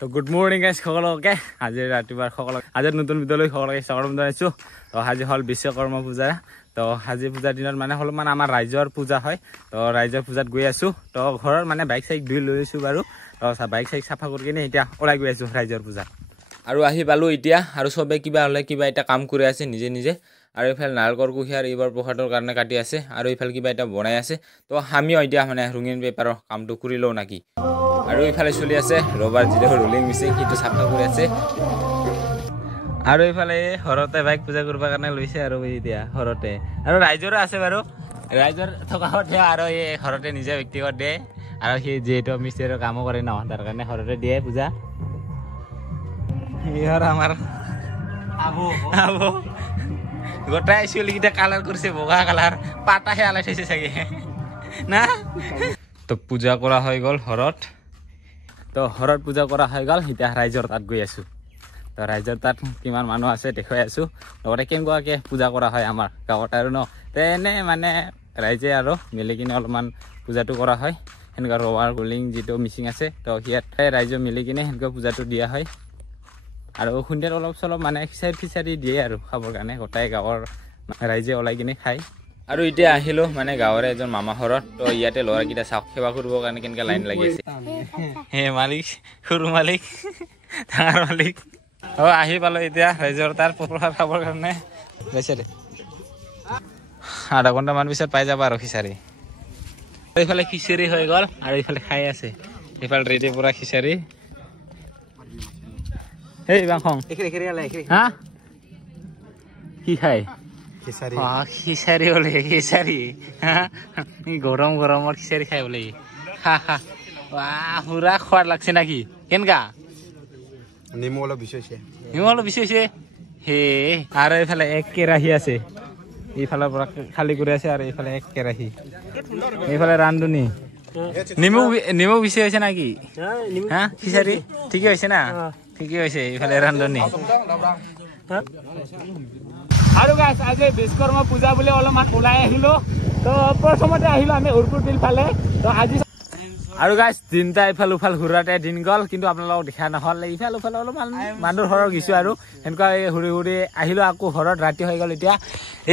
তো good morning guys সকলোকে আজি ৰাতিপুৱাৰ সকলোকে আজি নতুন ভিডিঅ'লৈ সকলোকে স্বাগতম জনাইছোঁ। তো আজি হ'ল বিশ্বকৰ্মা পূজা। তো আজি পূজাৰ দিনত মানে অলপমান আমাৰ ৰাইজৰ পূজা হয়। তো ৰাইজৰ পূজাত গৈ আছোঁ। তো ঘৰৰ মানে বাইক চাইক ধুই লৈ আছোঁ বাৰু। তো বাইক চাইক চাফা কৰি কিনে এতিয়া ওলাই গৈ আছোঁ ৰাইজৰ পূজাত। আৰু আহি পালোঁ এতিয়া আৰু চবে কিবা হ'লে কিবা এটা কাম কৰি আছে নিজে নিজে। আৰু এইফালে নাৰিকল কুঁহিয়াৰ এইবাৰ প্ৰসাদৰ কাৰণে কাটি আছে আৰু এইফালে কিবা এটা বনাই আছে। তো আমিও এতিয়া মানে ৰঙীন পেপাৰৰ কামটো কৰি লওঁ নাকি। আৰু এইফালে চলি আছে ৰবাৰ যিটো ৰোলিং মেচিন সেইটো চাফা কৰি আছে। আৰু এইফালে ঘৰতে বাইক পূজা কৰিব কাৰণে লৈছে আৰু এতিয়া ঘৰতে আৰু ৰাইজৰো আছে বাৰু। ৰাইজৰ থকা আৰু এই ঘৰতে নিজে ব্যক্তিগত দিয়ে আৰু সি যিহেতু মিস্ত্ৰীৰ কামো কৰে ন তাৰ কাৰণে ঘৰতে দিয়ে পূজা। ইহঁত আমাৰ আবু গোটাই চুলিকেইটা কালাৰ কৰিছে বগা কালাৰ পাতাহে আলাই থৈছে চাগে না। তো পূজা কৰা হৈ গ'ল ঘৰত। তো ঘৰত পূজা কৰা হৈ গ'ল এতিয়া ৰাইজৰ তাত গৈ আছোঁ। তো ৰাইজৰ তাত কিমান মানুহ আছে দেখুৱাই আছোঁ লগতে কেনেকুৱাকৈ পূজা কৰা হয় আমাৰ গাঁৱত আৰু ন। তেনে মানে ৰাইজে আৰু মিলি কিনে অলপমান পূজাটো কৰা হয়। সেনেকুৱা ৰবাৰ ৰোলিং যিটো মিচিং আছে তো সিয়াতে ৰাইজে মিলি কিনে সেনেকুৱা পূজাটো দিয়া হয়। আৰু সন্ধিয়াত অলপ চলপ মানে খিচাৰি দিয়ে আৰু খাবৰ কাৰণে গোটাই গাঁৱৰ ৰাইজে ওলাই কিনে খায়। আৰু এতিয়া আহিলোঁ মানে গাঁৱৰে এজন মামা ঘৰত। তো ইয়াতে ল'ৰাকেইটা চাওক সেৱা কৰিবৰ কাৰণে কেনেকৈ লাইন লাগি আছে। হে মালিক সৰু মালিক ডাঙৰ মালিক আহি পালোঁ এতিয়া ৰাইজৰ তাৰ প্ৰসাদ খাবৰ কাৰণে গৈছে দে। আধা ঘণ্টামান পিছত পাই যাবা আৰু খিচাৰি। এইফালে খিচাৰি হৈ গ'ল আৰু এইফালে খাই আছে। এইফালে ৰেডি পুৰা খিচাৰি। এই বাংখং হা কি খায় খিচাৰি বোলে খিচাৰি গৰম গৰমৰ খিচাৰি খাই বোলে খা খা পুৰা খোৱাদ লাগছে নাকি কেনেকা নেমু অলপ বিচাৰিছে হে। আৰু এইফালে এক কেৰাহী আছে এইফালৰ পৰা খালী কৰি আছে আৰু এইফালে এক কেৰাহী এইফালে ৰান্ধনি নেমু বিচাৰিছে নাকি হা খিচাৰি ঠিকে হৈছে না ঠিকে হৈছে এইফালে ৰান্ধনি। আৰু গাইছ আজি বিশ্বকৰ্মা পূজা বুলি অলপমান ওলাই আহিলোঁ। তো প্ৰথমতে আহিলোঁ আমি উৰপুৰ বিল ফালে। তো আজি আৰু গাইছ দিনটা ইফাল উফাল ঘূৰাতে দিন গ'ল কিন্তু আপোনালোকক দেখা নহ'ল। ইফাল উফাল অলপমান মানুহ ঘৰৰ গৈছোঁ আৰু সেনেকুৱা ঘূৰি ঘূৰি আহিলোঁ আকৌ ঘৰত ৰাতি হৈ গ'ল। এতিয়া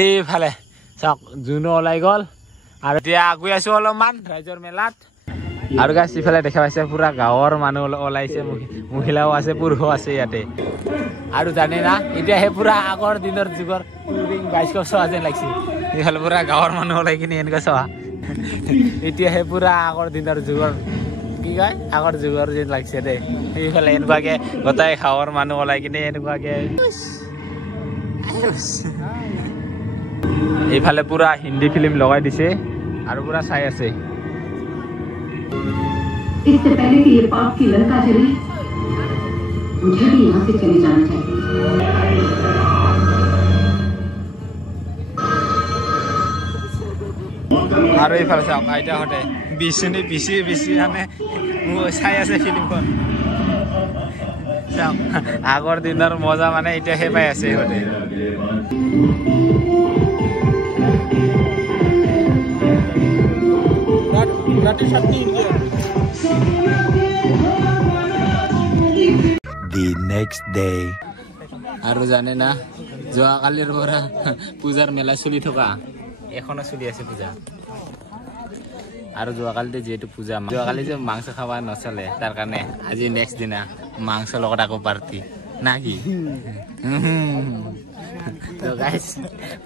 এইফালে চাওক জোনো ওলাই গ'ল আৰু এতিয়া গৈ আছোঁ অলপমান ৰাইজৰ মেলাত। আৰু গাইছ ইফালে দেখা পাইছে পুৰা গাঁৱৰ মানুহ ওলাইছে মহিলাও আছে পুৰুষো আছে ইয়াতে। আৰু জানে না এতিয়া সেই পুৰা আগৰ দিনৰ যুগৰ বাইছ চোৱা যেন লাগিছে। এইফালে পুৰা গাঁৱৰ মানুহ ওলাই কিনে এনেকুৱা চোৱা এতিয়া সেই পুৰা আগৰ দিনৰ যুগৰ কি কয় আগৰ যুগৰ যেন লাগিছে দেই। সেইফালে এনেকুৱাকে গোটাই গাঁৱৰ মানুহ ওলাই কিনে এনেকুৱাকে এইফালে পুৰা হিন্দী ফিল্ম লগাই দিছে আৰু পুৰা চাই আছে। इससे पहले कि ये पाप की लंका चले मुझे भी यहाँ से चले जाना चाहिए। আৰু এইফালে চাওক আইতাহঁতে বিচনি বিচি মানে চাই আছে ফিল্মখন চাওক আগৰ দিনৰ মজা মানে এতিয়াহে পাই আছে সিহঁতে। The next day. আৰু জানে না যোৱাকালিৰ পৰা পূজাৰ মেলা চলি থকা এখনো চলি আছে পূজা। আৰু যোৱাকালিতে যিহেতু পূজা যোৱাকালি যে মাংস খাব নচলে তাৰ কাৰণে আজি নেক্সট দিনা মাংস লগত আকৌ পাৰ্টি না কি। তো গাইছ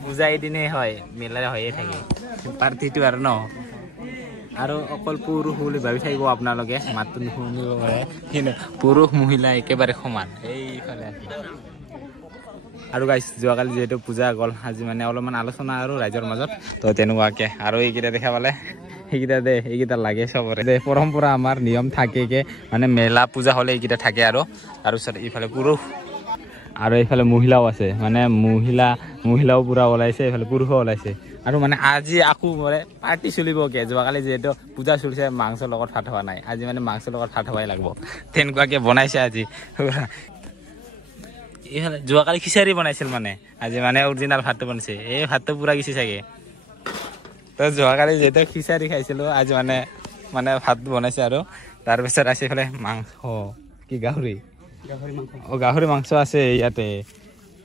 পূজা এদিনেই হয় মেলা হৈয়ে থাকে পাৰ্টিটো আৰু ন। আৰু অকল পুৰুষ বুলি ভাবি থাকিব আপোনালোকে মাতটো নুশুনিব পাৰে কিন্তু পুৰুষ মহিলা একেবাৰে সমান এইফালে আছে। আৰু গাইছ যোৱাকালি যিহেতু পূজা গ'ল আজি মানে অলপমান আলোচনা আৰু ৰাইজৰ মাজত তো তেনেকুৱাকৈ আৰু এইকেইটা দেখা পালে সেইকেইটা দে এইকেইটা লাগে চবৰে দে পৰম্পৰা আমাৰ নিয়ম থাকেকে মানে মেলা পূজা হ'লে এইকেইটা থাকে। আৰু তাৰপিছত এইফালে পুৰুষ আৰু এইফালে মহিলাও আছে মানে মহিলাও পুৰা ওলাইছে এইফালে পুৰুষো ওলাইছে। আৰু মানে আজি আকৌ মানে পাৰ্টি চলিবকে যোৱাকালি যিহেতু পূজা চলিছে মাংসৰ লগত ভাত হোৱা নাই আজি মানে মাংসৰ লগত ভাত হবাই লাগিব তেনেকুৱাকৈ বনাইছে আজি। এইফালে যোৱাকালি খিচাৰি বনাইছিল মানে আজি মানে অৰিজিনেল ভাতটো বনাইছে এই ভাতটো পুৰা গেছি চাগে। তো যোৱাকালি যিহেতু খিচাৰি খাইছিলোঁ আজি মানে ভাত বনাইছে আৰু তাৰপিছত আছে এইফালে মাংস কি গাহৰি অ গাহৰি মাংস আছে ইয়াতে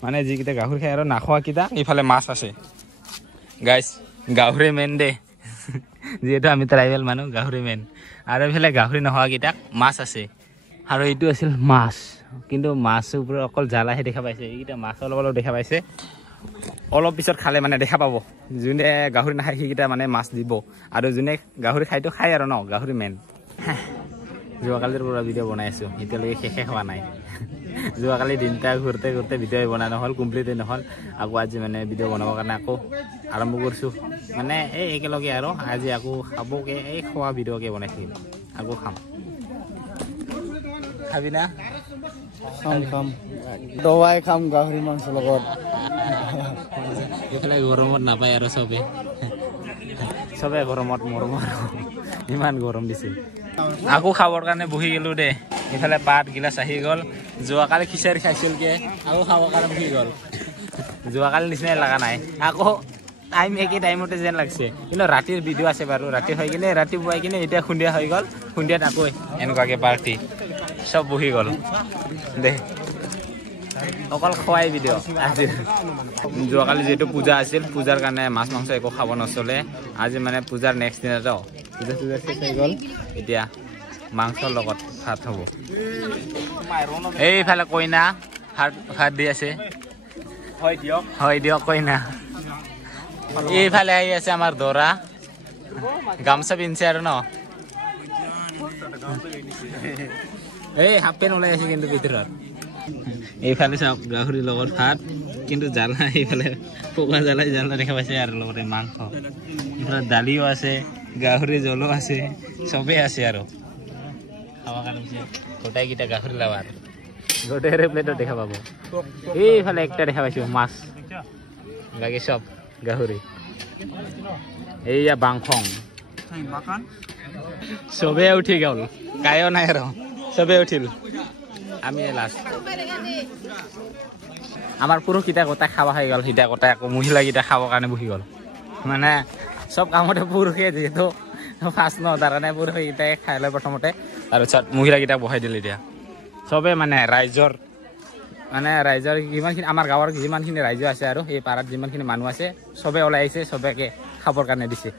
মানে যিকেইটা গাহৰি খাই আৰু নাখোৱা কেইটা ইফালে মাছ আছে গাইছ গাহৰি মেন দে যিহেতু আমি ট্ৰাইবেল মানুহ গাহৰি মেন আৰু এইফালে গাহৰি নোহোৱা কেইটাক মাছ আছে আৰু এইটো আছিল মাছ কিন্তু মাছৰ ওপৰত অকল জ্বালাহে দেখা পাইছে এইকেইটা মাছ অলপ অলপ দেখা পাইছে অলপ পিছত খালে মানে দেখা পাব যোনে গাহৰি নাখায় সেইকেইটা মানে মাছ দিব আৰু যোনে গাহৰি খাইতো খায় আৰু ন গাহৰি মেন যোৱাকালিৰ পৰা ভিডিঅ' বনাই আছোঁ এতিয়ালৈকে শেষে হোৱা নাই যোৱাকালি দিনটা ঘূৰোঁতে ঘূৰোঁতে ভিডিঅ' বনাই নহ'ল কমপ্লিটেই নহ'ল আকৌ আজি মানে ভিডিঅ' বনাবৰ কাৰণে আকৌ আৰম্ভ কৰিছোঁ মানে এই একেলগে আৰু আজি আকৌ খাবকে এই খোৱা ভিডিঅ'কে বনাই থাকিম আকৌ খাম খাবি না খাম দবাই খাম গাহৰি মাংস লগত এইফালে গৰমত নাপায় আৰু চবে গৰমত মৰম আৰু ইমান গৰম দিছে আকৌ খাবৰ কাৰণে বহি গ'লো দে এইফালে পাত গিলাচ আহি গ'ল যোৱাকালি খিচাৰি খাইছিলকে আকৌ খাবৰ কাৰণে বহি গ'ল যোৱাকালি নিচিনাই লগা নাই আকৌ টাইম একে টাইমতে যেন লাগছে কিন্তু ৰাতিৰ ভিডিঅ' আছে বাৰু ৰাতি হৈ কিনে ৰাতিপুৱাই কিনে এতিয়া সন্ধিয়া হৈ গ'ল সন্ধিয়াত আকৌ এনেকুৱাকৈ পাৰ্টি চব বহি গ'ল দে অকল খোৱাই ভিডিঅ' আজিৰ যোৱাকালি যিহেতু পূজা আছিল পূজাৰ কাৰণে মাছ মাংস একো খাব নচলে আজি মানে পূজাৰ নেক্সট দিনাতো পূজা চূজা শেষ হৈ গ'ল এতিয়া মাংসৰ লগত ভাত হ'ব এইফালে কইনা ভাত দি আছে হয় দিয়ক কইনা এইফালে আহি আছে আমাৰ দৰা গামোচা পিন্ধিছে আৰু ন এই হাফ পেণ্ট ওলাই আছে কিন্তু ভিতৰত এইফালে চাওক গাহৰিৰ লগত ভাত কিন্তু জ্বালা এইফালে পকা জ্বালাই জ্বালা দেখা পাইছে আৰু লগতে মাংস এইফালে দালিও আছে গাহৰি জলো আছে চবেই আছে আৰু খাবৰ কাৰণে গোটাইকেইটা গাহৰি লাৱা আৰু গোটেই প্লেটত দেখা পাব এইফালে একটা দেখা পাইছোঁ মাছ বাকী চব গাহৰি এইয়া বাংখং চবেই উঠি গ'ল কায়ো নাই আৰু চবেই উঠিল আমি লাষ্ট আমাৰ পুৰুষকেইটা গোটাই খাব হৈ গ'ল সিটা গোটাই আকৌ মহিলাকেইটা খাবৰ কাৰণে বহি গ'ল মানে চব কামতে পুৰুষে যিহেতু ফাৰ্ষ্ট ন তাৰ কাৰণে পুৰুষকেইটাই খাই লয় প্ৰথমতে তাৰপিছত মহিলাকেইটাক বহাই দিলে এতিয়া চবে মানে ৰাইজৰ যিমানখিনি আমাৰ গাঁৱৰ যিমানখিনি ৰাইজ আছে আৰু এই পাৰাত যিমানখিনি মানুহ আছে চবে ওলাই আহিছে চবেকে খাবৰ কাৰণে দিছে